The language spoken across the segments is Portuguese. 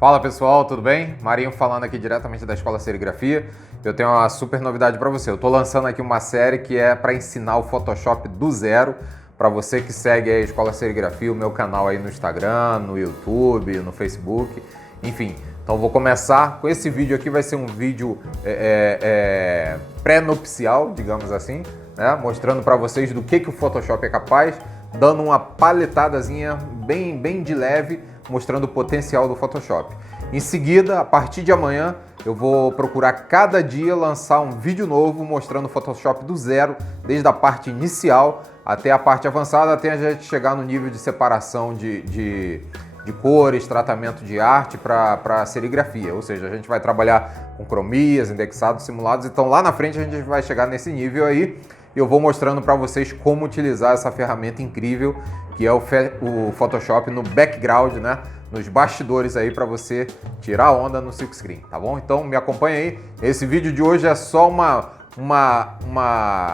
Fala pessoal, tudo bem? Marinho falando aqui diretamente da Escola Serigrafia. Eu tenho uma super novidade para você. Eu estou lançando aqui uma série que é para ensinar o Photoshop do zero para você que segue a Escola Serigrafia, o meu canal aí no Instagram, no YouTube, no Facebook, enfim. Então vou começar com esse vídeo aqui, vai ser um vídeo pré-nupcial, digamos assim, né? Mostrando para vocês do que o Photoshop é capaz, dando uma paletadazinha bem de leve, mostrando o potencial do Photoshop. Em seguida, a partir de amanhã, eu vou procurar cada dia lançar um vídeo novo mostrando o Photoshop do zero, desde a parte inicial até a parte avançada, até a gente chegar no nível de separação de cores, tratamento de arte para serigrafia. Ou seja, a gente vai trabalhar com cromias, indexados, simulados. Então lá na frente a gente vai chegar nesse nível aí. Eu vou mostrando para vocês como utilizar essa ferramenta incrível que é o Photoshop no background, né? Nos bastidores aí para você tirar onda no silkscreen, tá bom? Então me acompanha aí. Esse vídeo de hoje é só uma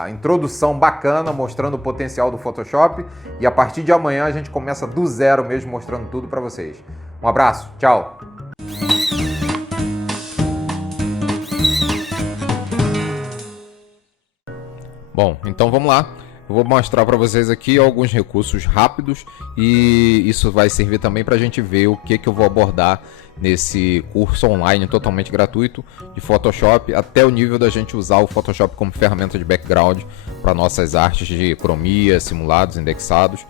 introdução bacana mostrando o potencial do Photoshop e a partir de amanhã a gente começa do zero mesmo mostrando tudo para vocês. Um abraço, tchau! Bom, então vamos lá. Eu vou mostrar para vocês aqui alguns recursos rápidos e isso vai servir também para a gente ver o que eu vou abordar nesse curso online totalmente gratuito de Photoshop, até o nível da gente usar o Photoshop como ferramenta de background para nossas artes de cromia, simulados, indexados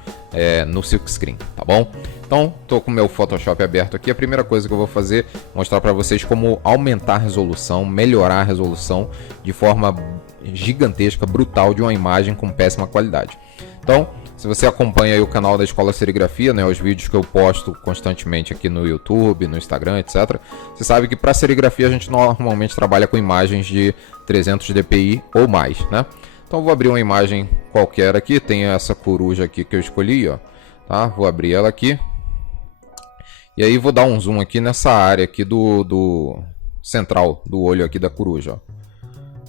no silkscreen, tá bom? Então, estou com o meu Photoshop aberto aqui. A primeira coisa que eu vou fazer é mostrar para vocês como aumentar a resolução, melhorar a resolução de forma gigantesca, brutal de uma imagem com péssima qualidade. Então, se você acompanha aí o canal da Escola Serigrafia, né, os vídeos que eu posto constantemente aqui no YouTube, no Instagram, etc. Você sabe que para serigrafia a gente normalmente trabalha com imagens de 300 dpi ou mais, né? Então, eu vou abrir uma imagem qualquer aqui, tem essa coruja aqui que eu escolhi, ó, tá? Vou abrir ela aqui. E aí vou dar um zoom aqui nessa área aqui do central do olho aqui da coruja, ó,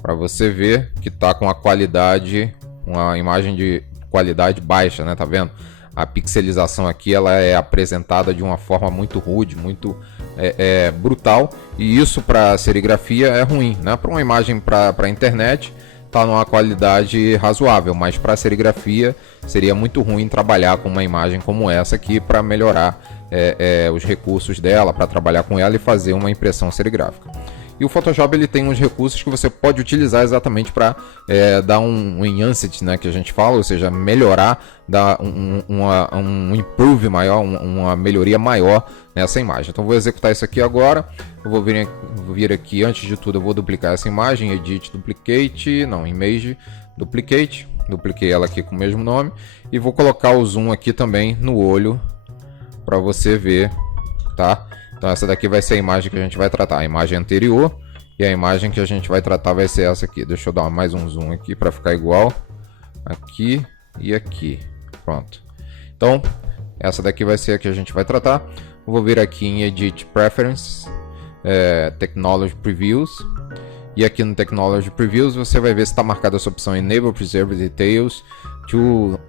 para você ver que tá com a qualidade, uma imagem de qualidade baixa, né? Tá vendo? A pixelização aqui ela é apresentada de uma forma muito rude, muito brutal, e isso para serigrafia é ruim, né? Para uma imagem para internet tá numa qualidade razoável, mas para serigrafia seria muito ruim trabalhar com uma imagem como essa aqui para melhorar os recursos dela, para trabalhar com ela e fazer uma impressão serigráfica. E o Photoshop ele tem uns recursos que você pode utilizar exatamente para dar um enhanced, né, que a gente fala, ou seja, melhorar, dar um improve maior, uma melhoria maior nessa imagem. Então vou executar isso aqui agora. Eu vou vir aqui, antes de tudo eu vou duplicar essa imagem, Edit, Duplicate, não, Image, Duplicate. Dupliquei ela aqui com o mesmo nome e vou colocar o zoom aqui também no olho para você ver, tá? Então essa daqui vai ser a imagem que a gente vai tratar, a imagem anterior, e a imagem que a gente vai tratar vai ser essa aqui. Deixa eu dar mais um zoom aqui para ficar igual, aqui e aqui, pronto. Então essa daqui vai ser a que a gente vai tratar. Eu vou vir aqui em Edit Preferences, Technology Previews, e aqui no Technology Previews você vai ver se está marcada essa opção Enable Preserve Details to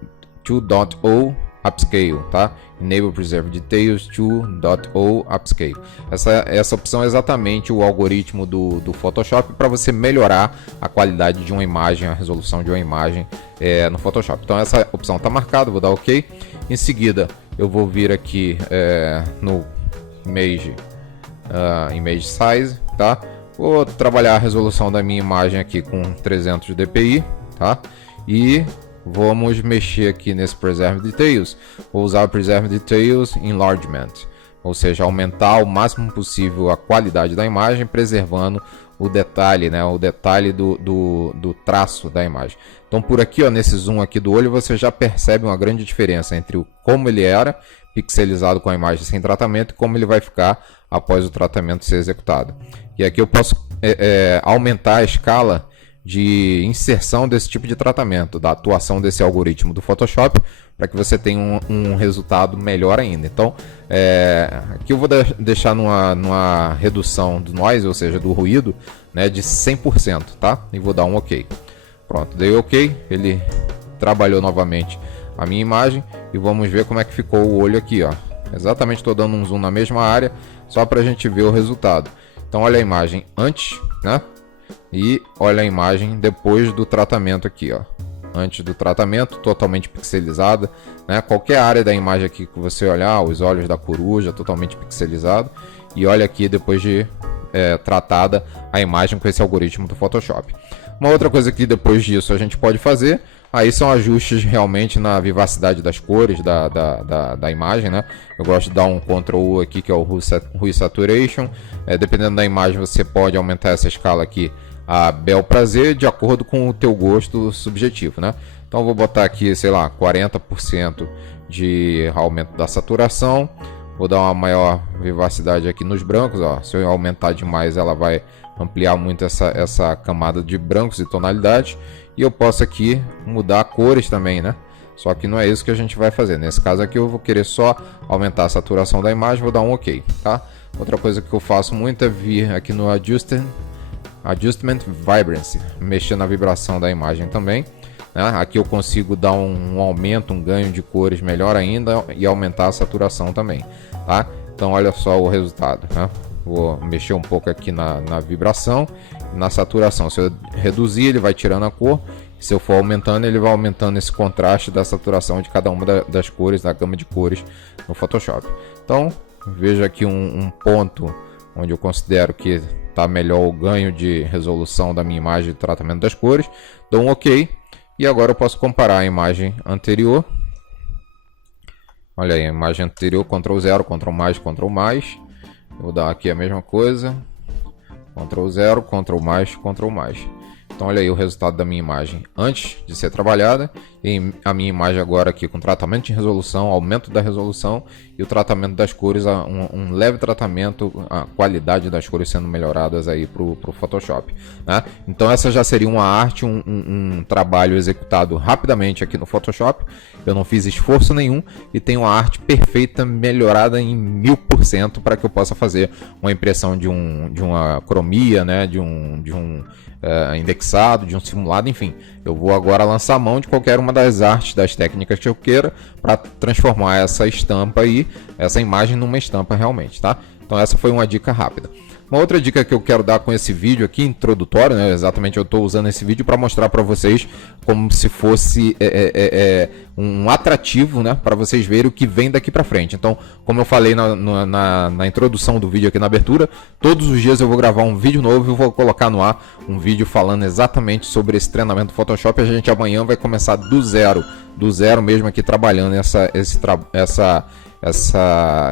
2.0 Upscale, tá? Enable Preserve Details 2.0 Upscale. Essa opção é exatamente o algoritmo do Photoshop para você melhorar a qualidade de uma imagem, a resolução de uma imagem no Photoshop. Então essa opção está marcada, vou dar OK. Em seguida eu vou vir aqui no Image Size, tá? Vou trabalhar a resolução da minha imagem aqui com 300 dpi, tá? E vamos mexer aqui nesse Preserve Details. Vou usar o Preserve Details Enlargement, ou seja, aumentar o máximo possível a qualidade da imagem, preservando o detalhe, né? O detalhe do traço da imagem. Então por aqui, ó, nesse zoom aqui do olho, você já percebe uma grande diferença entre como ele era pixelizado com a imagem sem tratamento e como ele vai ficar após o tratamento ser executado. E aqui eu posso aumentar a escala de inserção desse tipo de tratamento, da atuação desse algoritmo do Photoshop, para que você tenha um resultado melhor ainda. Então, aqui eu vou deixar numa redução do noise, ou seja, do ruído, né, de 100%, tá? E vou dar um OK. Pronto, dei OK, ele trabalhou novamente a minha imagem e vamos ver como é que ficou o olho aqui, ó. Exatamente, estou dando um zoom na mesma área, só para a gente ver o resultado. Então olha a imagem antes, né? E olha a imagem depois do tratamento aqui, ó. Antes do tratamento, totalmente pixelizada, né? Qualquer área da imagem aqui que você olhar, os olhos da coruja, totalmente pixelizado. E olha aqui depois de tratada a imagem com esse algoritmo do Photoshop. Uma outra coisa que depois disso a gente pode fazer, aí são ajustes realmente na vivacidade das cores da imagem, né? Eu gosto de dar um Ctrl U aqui, que é o Hue Saturation. Dependendo da imagem, você pode aumentar essa escala aqui a bel prazer, de acordo com o teu gosto subjetivo, né? Então eu vou botar aqui, sei lá, 40% de aumento da saturação. Vou dar uma maior vivacidade aqui nos brancos, ó. Se eu aumentar demais, ela vai ampliar muito essa camada de brancos e tonalidades. E eu posso aqui mudar cores também, né? Só que não é isso que a gente vai fazer. Nesse caso aqui eu vou querer só aumentar a saturação da imagem, vou dar um OK, tá? Outra coisa que eu faço muito é vir aqui no Adjustment Vibrancy, mexer na vibração da imagem também, né? Aqui eu consigo dar um aumento, um ganho de cores melhor ainda e aumentar a saturação também, tá? Então olha só o resultado, né? Vou mexer um pouco aqui na vibração, na saturação. Se eu reduzir, ele vai tirando a cor. Se eu for aumentando, ele vai aumentando esse contraste da saturação de cada uma das cores, da gama de cores no Photoshop. Então veja aqui um ponto onde eu considero que está melhor o ganho de resolução da minha imagem de tratamento das cores. Dou um OK. E agora eu posso comparar a imagem anterior. Olha aí, a imagem anterior, Ctrl 0, Ctrl mais, Ctrl mais. Vou dar aqui a mesma coisa. Ctrl 0, Ctrl mais, Ctrl mais. Então olha aí o resultado da minha imagem antes de ser trabalhada, e a minha imagem agora aqui com tratamento de resolução, aumento da resolução e o tratamento das cores, um leve tratamento, a qualidade das cores sendo melhoradas aí para o Photoshop, né? Então essa já seria uma arte, um trabalho executado rapidamente aqui no Photoshop. Eu não fiz esforço nenhum e tenho uma arte perfeita, melhorada em 1000% para que eu possa fazer uma impressão de uma cromia, né? de um indexado, de um simulado, enfim. Eu vou agora lançar a mão de qualquer uma das artes, das técnicas que eu queira, para transformar essa estampa aí, essa imagem numa estampa realmente, tá? Então essa foi uma dica rápida. Uma outra dica que eu quero dar com esse vídeo aqui, introdutório, né? Exatamente, eu estou usando esse vídeo para mostrar para vocês como se fosse um atrativo, né? Para vocês verem o que vem daqui para frente. Então, como eu falei na introdução do vídeo aqui na abertura, todos os dias eu vou gravar um vídeo novo e vou colocar no ar um vídeo falando exatamente sobre esse treinamento do Photoshop. A gente amanhã vai começar do zero mesmo aqui trabalhando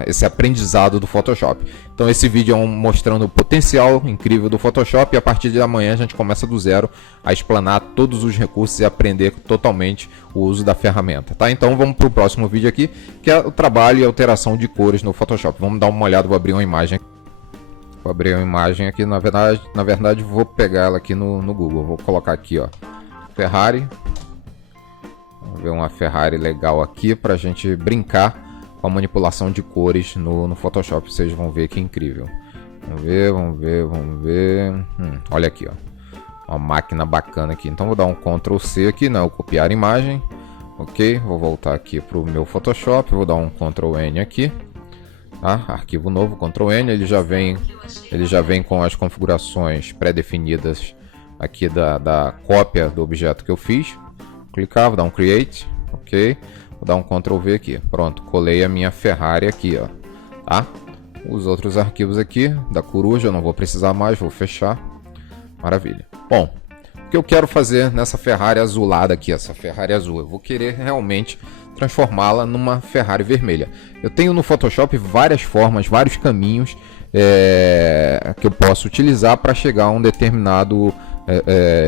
esse aprendizado do Photoshop. Então esse vídeo é mostrando o potencial incrível do Photoshop, e a partir de amanhã a gente começa do zero a explanar todos os recursos e aprender totalmente o uso da ferramenta, tá? Então vamos para o próximo vídeo aqui, que é o trabalho e alteração de cores no Photoshop. Vamos dar uma olhada, vou abrir uma imagem. Vou abrir uma imagem aqui, na verdade vou pegar ela aqui no Google. Vou colocar aqui, ó, Ferrari. Vamos ver uma Ferrari legal aqui para a gente brincar com a manipulação de cores no Photoshop. Vocês vão ver que incrível. Vamos ver. Olha aqui, ó, uma máquina bacana aqui. Então vou dar um Ctrl C aqui, não, copiar imagem. Ok, vou voltar aqui para o meu Photoshop, vou dar um Ctrl N aqui, tá? Arquivo novo, Ctrl N. Ele já vem com as configurações pré-definidas aqui da cópia do objeto que eu fiz. Vou clicar, vou dar um Create, ok. Vou dar um Ctrl V aqui. Pronto, colei a minha Ferrari aqui, ó, tá? Os outros arquivos aqui da coruja eu não vou precisar mais, vou fechar. Maravilha. Bom, o que eu quero fazer nessa Ferrari azulada aqui, essa Ferrari azul, eu vou querer realmente transformá-la numa Ferrari vermelha. Eu tenho no Photoshop várias formas, vários caminhos que eu posso utilizar para chegar a um determinado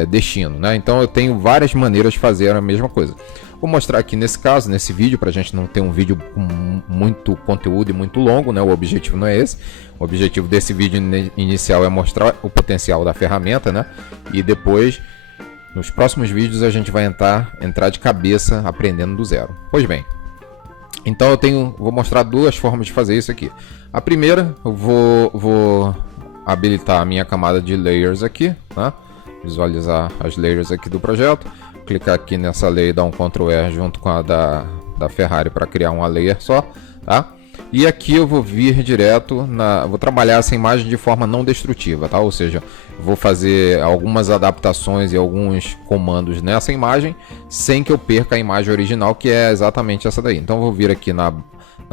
destino, né? Então eu tenho várias maneiras de fazer a mesma coisa. Vou mostrar aqui nesse caso, nesse vídeo, para a gente não ter um vídeo com muito conteúdo e muito longo, né? O objetivo não é esse. O objetivo desse vídeo inicial é mostrar o potencial da ferramenta, né? E depois, nos próximos vídeos, a gente vai entrar de cabeça aprendendo do zero. Pois bem, então vou mostrar duas formas de fazer isso aqui. A primeira, eu vou habilitar a minha camada de layers aqui, tá? Visualizar as layers aqui do projeto. Clicar aqui nessa layer e dar um Ctrl R junto com a da Ferrari para criar uma layer só, tá? E aqui eu vou vir direto vou trabalhar essa imagem de forma não destrutiva, tá? Ou seja, vou fazer algumas adaptações e alguns comandos nessa imagem sem que eu perca a imagem original, que é exatamente essa daí. Então eu vou vir aqui na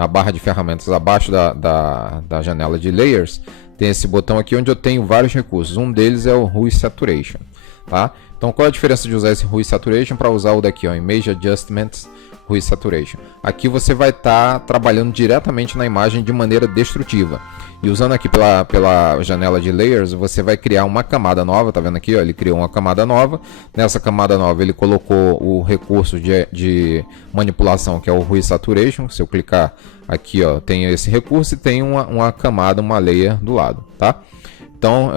barra de ferramentas abaixo da janela de Layers, tem esse botão aqui onde eu tenho vários recursos. Um deles é o Hue Saturation, tá? Então qual é a diferença de usar esse Hue Saturation para usar o daqui, ó, Image Adjustments Hue Saturation? Aqui você vai estar trabalhando diretamente na imagem de maneira destrutiva. E usando aqui pela janela de Layers, você vai criar uma camada nova, tá vendo aqui, ó? Ele criou uma camada nova. Nessa camada nova ele colocou o recurso de manipulação, que é o Hue Saturation. Se eu clicar aqui, ó, tem esse recurso e tem uma camada, uma layer do lado, tá? Então,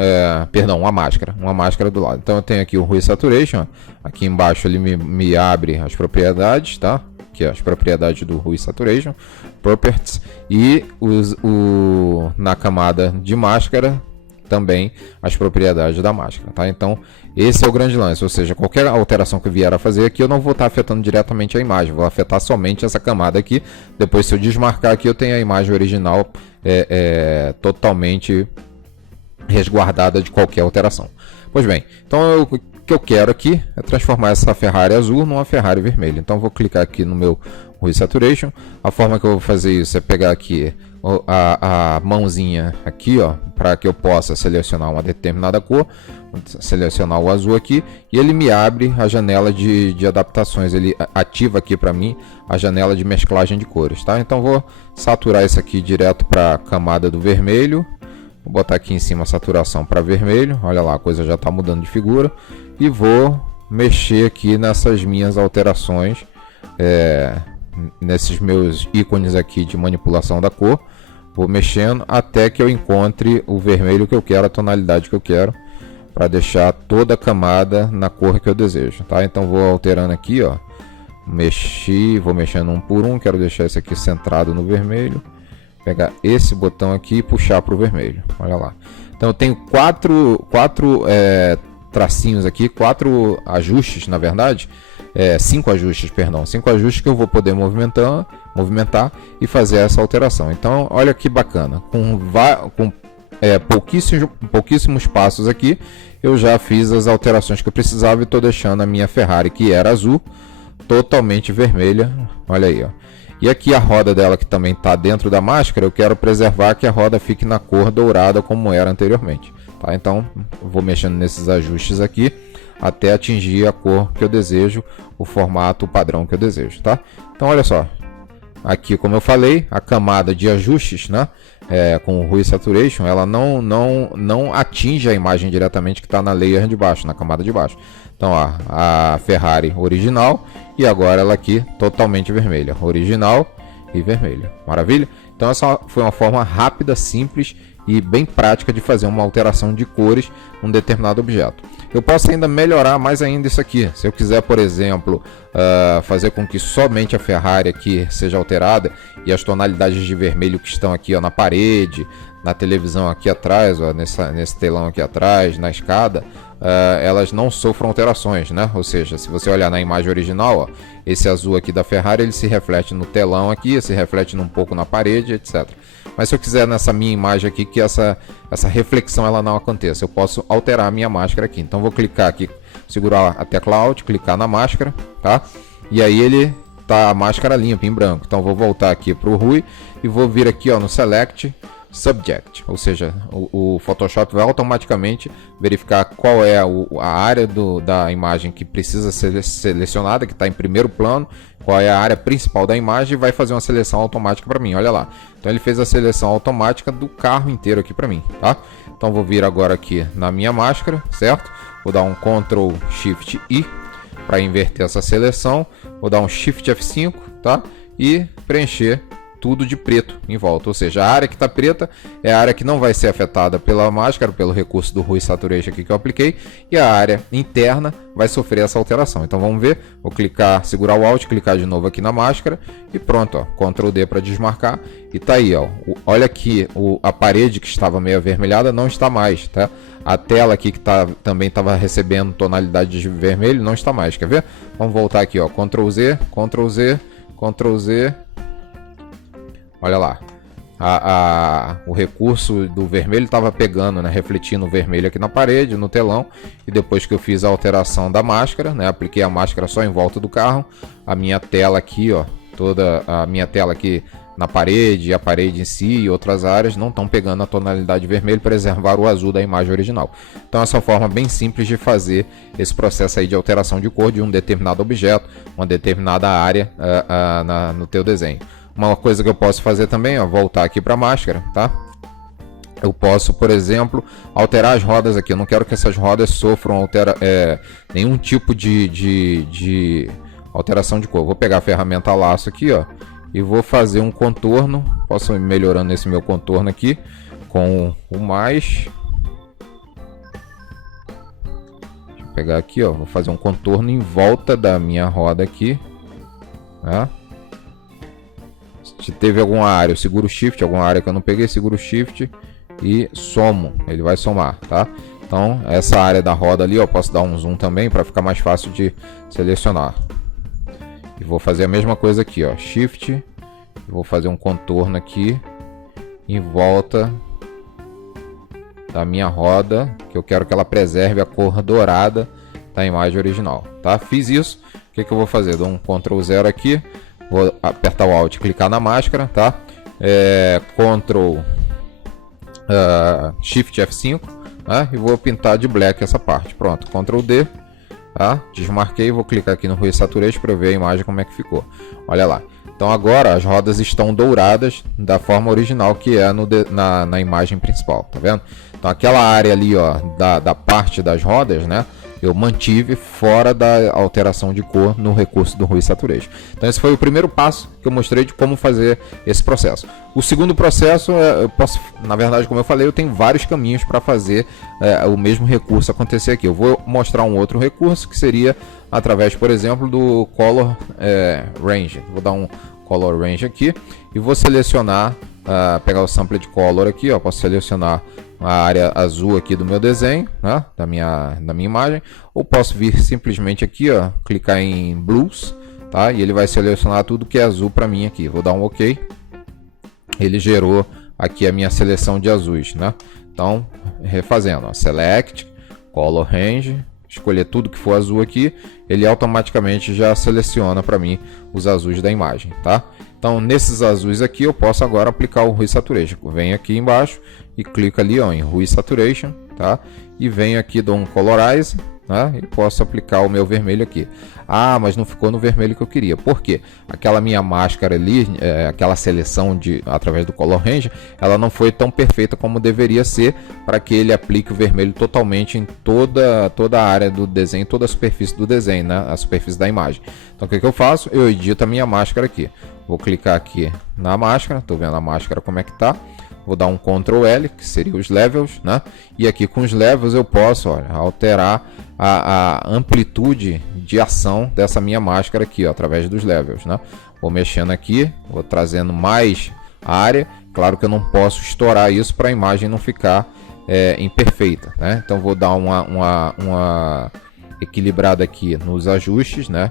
perdão, uma máscara do lado. Então eu tenho aqui o Hue Saturation, aqui embaixo ele me abre as propriedades, tá? Aqui, ó, as propriedades do Hue Saturation, Properties, e na camada de máscara também as propriedades da máscara, tá? Então esse é o grande lance, ou seja, qualquer alteração que eu vier a fazer aqui eu não vou estar afetando diretamente a imagem, vou afetar somente essa camada aqui. Depois, se eu desmarcar aqui, eu tenho a imagem original totalmente resguardada de qualquer alteração. Pois bem, então o que eu quero aqui é transformar essa Ferrari azul numa Ferrari vermelha. Então vou clicar aqui no meu Hue Saturation. A forma que eu vou fazer isso é pegar aqui a mãozinha aqui, ó, para que eu possa selecionar uma determinada cor, selecionar o azul aqui, e ele me abre a janela de adaptações. Ele ativa aqui para mim a janela de mesclagem de cores, tá? Então vou saturar isso aqui direto para a camada do vermelho. Vou botar aqui em cima a saturação para vermelho. Olha lá, a coisa já está mudando de figura. E vou mexer aqui nessas minhas alterações, nesses meus ícones aqui de manipulação da cor. Vou mexendo até que eu encontre o vermelho que eu quero, a tonalidade que eu quero, para deixar toda a camada na cor que eu desejo, tá? Então vou alterando aqui, ó, vou mexendo um por um. Quero deixar esse aqui centrado no vermelho. Pegar esse botão aqui e puxar para o vermelho. Olha lá. Então eu tenho quatro tracinhos aqui, 4 ajustes, na verdade, 5 ajustes, perdão, 5 ajustes que eu vou poder movimentar e fazer essa alteração. Então olha que bacana, com pouquíssimos passos aqui eu já fiz as alterações que eu precisava e estou deixando a minha Ferrari, que era azul, totalmente vermelha. Olha aí, ó. E aqui a roda dela, que também está dentro da máscara, eu quero preservar que a roda fique na cor dourada como era anteriormente, tá? Então vou mexendo nesses ajustes aqui até atingir a cor que eu desejo, o formato, o padrão que eu desejo, tá? Então olha só, aqui como eu falei, a camada de ajustes, né, com o Hue Saturation, ela não atinge a imagem diretamente que está na layer de baixo, na camada de baixo. Então ó, a Ferrari original, e agora ela aqui totalmente vermelha, original e vermelha. Maravilha? Então essa foi uma forma rápida, simples e bem prática de fazer uma alteração de cores num determinado objeto. Eu posso ainda melhorar mais ainda isso aqui. Se eu quiser, por exemplo, fazer com que somente a Ferrari aqui seja alterada e as tonalidades de vermelho que estão aqui, ó, na parede, na televisão aqui atrás, ó, nesse telão aqui atrás, na escada, elas não sofram alterações, né? Ou seja, se você olhar na imagem original, ó, esse azul aqui da Ferrari, ele se reflete no telão aqui, se reflete um pouco na parede, etc. Mas se eu quiser nessa minha imagem aqui que essa reflexão ela não aconteça, eu posso alterar a minha máscara aqui. Então vou clicar aqui, segurar a tecla Alt, clicar na máscara, tá? E aí ele tá a máscara limpa em branco. Então vou voltar aqui para o Hue e vou vir aqui, ó, no Select Subject, ou seja, o Photoshop vai automaticamente verificar qual é a área da imagem que precisa ser selecionada, que está em primeiro plano, qual é a área principal da imagem, e vai fazer uma seleção automática para mim. Olha lá, então ele fez a seleção automática do carro inteiro aqui para mim, tá? Então vou vir agora aqui na minha máscara, certo? Vou dar um Ctrl Shift I para inverter essa seleção, vou dar um Shift F5, tá? E preencher tudo de preto em volta, ou seja, a área que está preta é a área que não vai ser afetada pela máscara, pelo recurso do Hue Saturation aqui que eu apliquei, e a área interna vai sofrer essa alteração. Então vamos ver, vou clicar, segurar o Alt, clicar de novo aqui na máscara e pronto, ó, Ctrl D para desmarcar, e tá aí, ó, olha aqui, a parede que estava meio avermelhada não está mais, tá? A tela aqui que também estava recebendo tonalidade de vermelho não está mais, quer ver? Vamos voltar aqui, ó, Ctrl Z, Ctrl Z, Ctrl Z. Olha lá, o recurso do vermelho estava pegando, né, refletindo o vermelho aqui na parede, no telão. E depois que eu fiz a alteração da máscara, né, apliquei a máscara só em volta do carro, a minha tela aqui, ó, toda a minha tela aqui na parede, a parede em si e outras áreas não estão pegando a tonalidade vermelho, preservar o azul da imagem original. Então essa é uma forma bem simples de fazer esse processo aí de alteração de cor de um determinado objeto, uma determinada área no teu desenho. Uma coisa que eu posso fazer também, ó, voltar aqui para a máscara, tá? Eu posso, por exemplo, alterar as rodas aqui. Eu não quero que essas rodas sofram nenhum tipo de alteração de cor. Vou pegar a ferramenta laço aqui, ó, e vou fazer um contorno. Posso ir melhorando esse meu contorno aqui com o mais. Deixa eu pegar aqui, ó. Vou fazer um contorno em volta da minha roda aqui, tá? Se teve alguma área, eu seguro o Shift. Alguma área que eu não peguei, seguro o Shift e somo. Ele vai somar, tá? Então essa área da roda ali, ó, posso dar um zoom também para ficar mais fácil de selecionar. E vou fazer a mesma coisa aqui, ó, Shift, vou fazer um contorno aqui em volta da minha roda, que eu quero que ela preserve a cor dourada da imagem original, tá? Fiz isso, o que eu vou fazer? Dou um Ctrl 0 aqui, vou apertar o Alt e clicar na máscara, tá? Ctrl Shift F5, tá? E vou pintar de black essa parte, pronto, Ctrl D. Tá? Desmarquei, vou clicar aqui no Hue Saturation para ver a imagem como é que ficou. Olha lá. Então agora as rodas estão douradas da forma original que é na imagem principal, tá vendo? Então aquela área ali, ó, da parte das rodas, né, eu mantive fora da alteração de cor no recurso do Hue Saturation. Então esse foi o primeiro passo que eu mostrei de como fazer esse processo. O segundo processo, eu posso, na verdade, como eu falei, eu tenho vários caminhos para fazer o mesmo recurso acontecer aqui. Eu vou mostrar um outro recurso que seria através, por exemplo, do Color Range. Vou dar um Color Range aqui e vou selecionar, pegar o Sample de Color aqui, ó, posso selecionar a área azul aqui do meu desenho, né, da minha imagem, ou posso vir simplesmente aqui, ó, clicar em Blues, tá, e ele vai selecionar tudo que é azul para mim aqui. Vou dar um OK. Ele gerou aqui a minha seleção de azuis, né? Então, refazendo, ó, Select, Color Range, escolher tudo que for azul aqui, ele automaticamente já seleciona para mim os azuis da imagem, tá? Então, nesses azuis aqui, eu posso agora aplicar o Hue Saturation. Venho aqui embaixo e clico ali, ó, em Hue Saturation, tá? E venho aqui, dou um Colorize, né? E posso aplicar o meu vermelho aqui. Ah, mas não ficou no vermelho que eu queria. Por quê? Aquela minha máscara ali, aquela seleção através do Color Range, ela não foi tão perfeita como deveria ser para que ele aplique o vermelho totalmente em toda a área do desenho, toda a superfície do desenho, né? A superfície da imagem. Então o que eu faço? Eu edito a minha máscara aqui. Vou clicar aqui na máscara, estou vendo a máscara como é que tá. Vou dar um Ctrl L, que seria os levels, né? E aqui com os levels eu posso, olha, alterar a amplitude de ação dessa minha máscara aqui, ó, através dos levels, né? Vou mexendo aqui, vou trazendo mais área. Claro que eu não posso estourar isso para a imagem não ficar imperfeita, né? Então vou dar uma equilibrada aqui nos ajustes, né?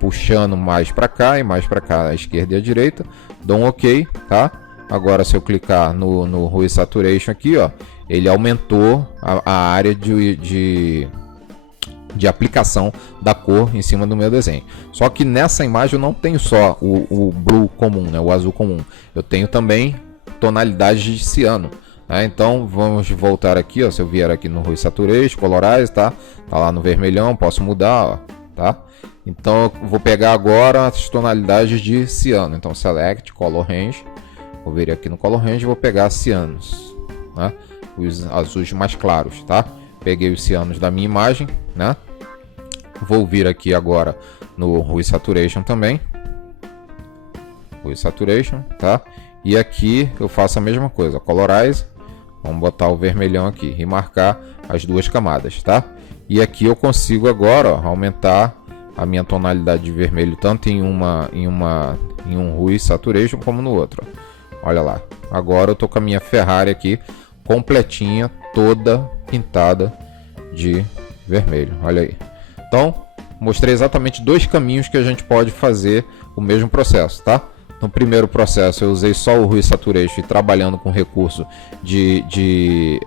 Puxando mais para cá e mais para cá, à esquerda e à direita. Dou um OK, tá? Agora, se eu clicar no Hue Saturation aqui, ó, ele aumentou a área de aplicação da cor em cima do meu desenho. Só que nessa imagem eu não tenho só o blue comum, né, o azul comum. Eu tenho também tonalidades de ciano. Né? Então vamos voltar aqui, ó, se eu vier aqui no Hue Saturation, Colorize, tá lá no vermelhão, posso mudar, ó, tá? Então eu vou pegar agora as tonalidades de ciano. Então Select, Color Range. Vou vir aqui no Color Range e vou pegar cianos, né? Os azuis mais claros, tá? Peguei os cianos da minha imagem, né? Vou vir aqui agora no Hue Saturation também. Hue Saturation, tá? E aqui eu faço a mesma coisa, Colorize. Vamos botar o vermelhão aqui e marcar as duas camadas, tá? E aqui eu consigo agora, ó, aumentar a minha tonalidade de vermelho tanto em um Hue Saturation como no outro. Olha lá, agora eu tô com a minha Ferrari aqui completinha, toda pintada de vermelho. Olha aí. Então, mostrei exatamente dois caminhos que a gente pode fazer o mesmo processo, tá? No primeiro processo eu usei só o Hue Saturation, trabalhando com recurso de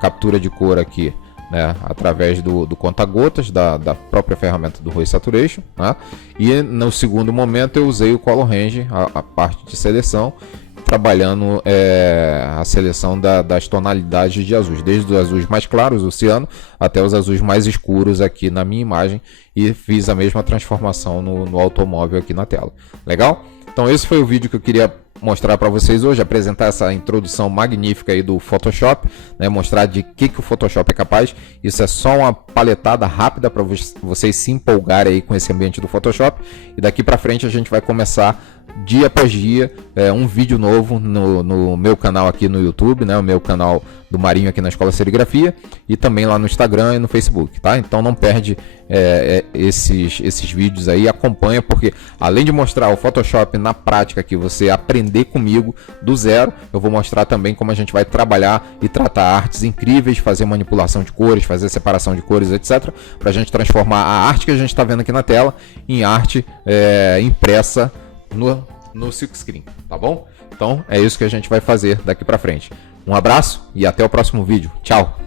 captura de cor aqui, né, através do conta-gotas da própria ferramenta do Hue Saturation, né? E no segundo momento eu usei o Color Range, a parte de seleção, trabalhando a seleção das tonalidades de azuis, desde os azuis mais claros, oceano, até os azuis mais escuros aqui na minha imagem, e fiz a mesma transformação no automóvel aqui na tela. Legal? Então esse foi o vídeo que eu queria mostrar para vocês hoje, apresentar essa introdução magnífica aí do Photoshop, né, mostrar de que o Photoshop é capaz. Isso é só uma paletada rápida para vocês se empolgarem aí com esse ambiente do Photoshop, e daqui para frente a gente vai começar dia após dia um vídeo novo no meu canal aqui no YouTube, né, o meu canal do Marinho aqui na Escola Serigrafia, e também lá no Instagram e no Facebook, tá? Então não perde esses vídeos aí, acompanha, porque além de mostrar o Photoshop na prática aqui, você aprender comigo do zero, eu vou mostrar também como a gente vai trabalhar e tratar artes incríveis, fazer manipulação de cores, fazer separação de cores, etc, para a gente transformar a arte que a gente está vendo aqui na tela em arte impressa no silkscreen, tá bom? Então é isso que a gente vai fazer daqui para frente. Um abraço e até o próximo vídeo. Tchau!